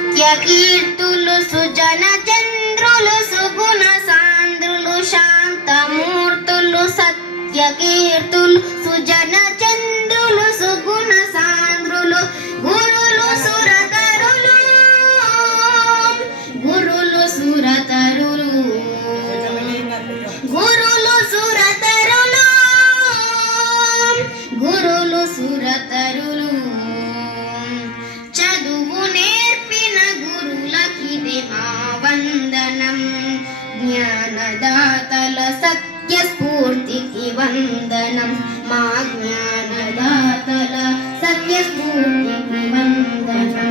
సత్యకీర్తులు సుజన చంద్రులు సుగుణ సాంద్రులు శాంతమూర్తులు సత్యకీర్తులు సుజన చంద్రులు సుగుణ సాంద్రులు గురులు సురతరులు గురులు సురతరులు గురులు సురతరులు గురులు సురతరులు చదువు నేర్పిన గురులకిదే మా వందనం జ్ఞానదాతల సత్య స్ఫూర్తికి వందనం మా జ్ఞానదాతల సత్య స్ఫూర్తికి వందనం